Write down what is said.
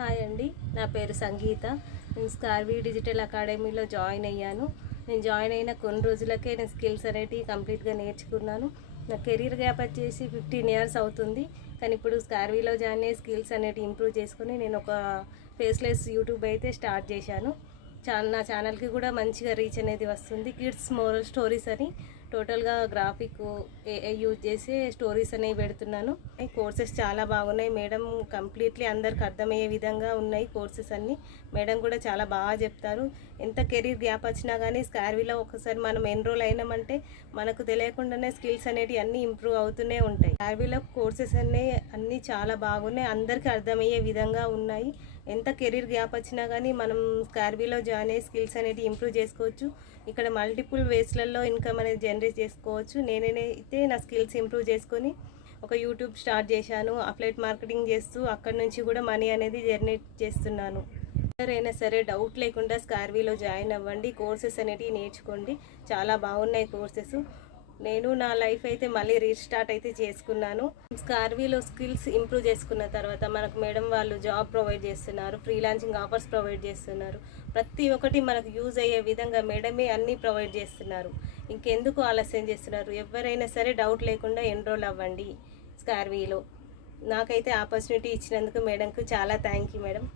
Hi అండి, నా పేరు సంగీత. నేను స్కార్వీ డిజిటల్ అకాడమీలో జాయిన్ అయ్యాను. నేను జాయిన్ అయిన కొన్ని రోజులకే నేను స్కిల్స్ అనేటివి కంప్లీట్గా నేర్చుకున్నాను. నా కెరీర్ గ్యాప్ వచ్చేసి 15 ఇయర్స్ అవుతుంది. కానీ ఇప్పుడు స్కార్వీలో జాయిన్ అయ్యి స్కిల్స్ అనేటివి ఇంప్రూవ్ చేసుకుని నేను ఒక ఫేస్లెస్ యూట్యూబ్ అయితే స్టార్ట్ చేశాను. నా ఛానల్కి కూడా మంచిగా రీచ్ అనేది వస్తుంది. కిడ్స్ మోరల్ స్టోరీస్ అని టోటల్గా గ్రాఫిక్ ఏఐ యూజ్ చేసి స్టోరీస్ అనేవి పెడుతున్నాను. కోర్సెస్ చాలా బాగున్నాయి మేడం, కంప్లీట్లీ అందరికి అర్థమయ్యే విధంగా ఉన్నాయి కోర్సెస్ అన్నీ. మేడం కూడా చాలా బాగా చెప్తారు. ఎంత కెరీర్ గ్యాప్ వచ్చినా కానీ స్కార్వీలో ఒకసారి మనం ఎన్రోల్ అయినామంటే మనకు తెలియకుండానే స్కిల్స్ అనేవి అన్నీ ఇంప్రూవ్ అవుతూనే ఉంటాయి. స్కార్వీలో కోర్సెస్ అన్నీ చాలా బాగున్నాయి, అందరికీ అర్థమయ్యే విధంగా ఉన్నాయి. ఎంత కెరీర్ గ్యాప్ వచ్చినా కానీ మనం స్కార్వీలో జాయిన్ అయ్యి స్కిల్స్ అనేవి ఇంప్రూవ్ చేసుకోవచ్చు. ఇక్కడ మల్టిపుల్ వేస్లలో ఇన్కమ్ అనేది జనరేట్ చేసుకోవచ్చు. నేనైతే నా స్కిల్స్ ఇంప్రూవ్ చేసుకొని ఒక యూట్యూబ్ స్టార్ట్ చేశాను. అఫ్లైట్ మార్కెటింగ్ చేస్తూ అక్కడ నుంచి కూడా మనీ అనేది జనరేట్ చేస్తున్నాను. ఎవరైనా సరే డౌట్ లేకుండా స్కార్వీలో జాయిన్ అవ్వండి, కోర్సెస్ అనేటివి నేర్చుకోండి. చాలా బాగున్నాయి కోర్సెస్. నేను నా లైఫ్ అయితే మళ్ళీ రీస్టార్ట్ అయితే చేసుకున్నాను. స్కార్వీలో స్కిల్స్ ఇంప్రూవ్ చేసుకున్న తర్వాత మనకు మేడం వాళ్ళు జాబ్ ప్రొవైడ్ చేస్తున్నారు, ఫ్రీలాన్సింగ్ ఆఫర్స్ ప్రొవైడ్ చేస్తున్నారు. ప్రతి ఒక్కటి మనకు యూజ్ అయ్యే విధంగా మేడమే అన్నీ ప్రొవైడ్ చేస్తున్నారు. ఇంకెందుకు ఆలస్యం చేస్తున్నారు? ఎవరైనా సరే డౌట్ లేకుండా ఎన్రోల్ అవ్వండి స్కార్వీలో. నాకైతే ఆపర్చునిటీ ఇచ్చినందుకు మేడంకు చాలా థ్యాంక్ యూ మేడం.